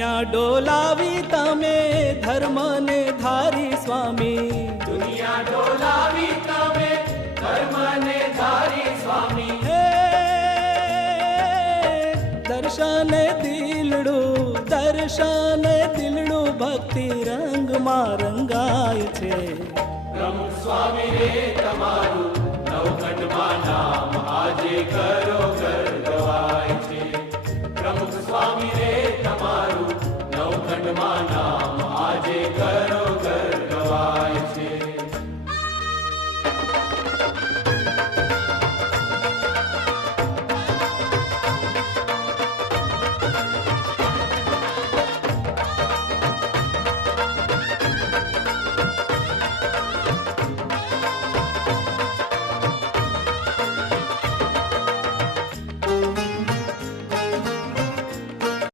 દુનિયા ડોલાવી તમે ધર્મને ધારી સ્વામી, દુનિયા ડોલાવી તમે ધર્મને ધારી સ્વામી. હે દર્શન દિલડું ભક્તિ રંગમાં રંગાય છે. પ્રમુખ સ્વામી રે તમારું નવખંડમાં નામ આજે કરો ગરગવાય છે. પ્રમુખ સ્વામી રે તમારું નવખંડમાં નામ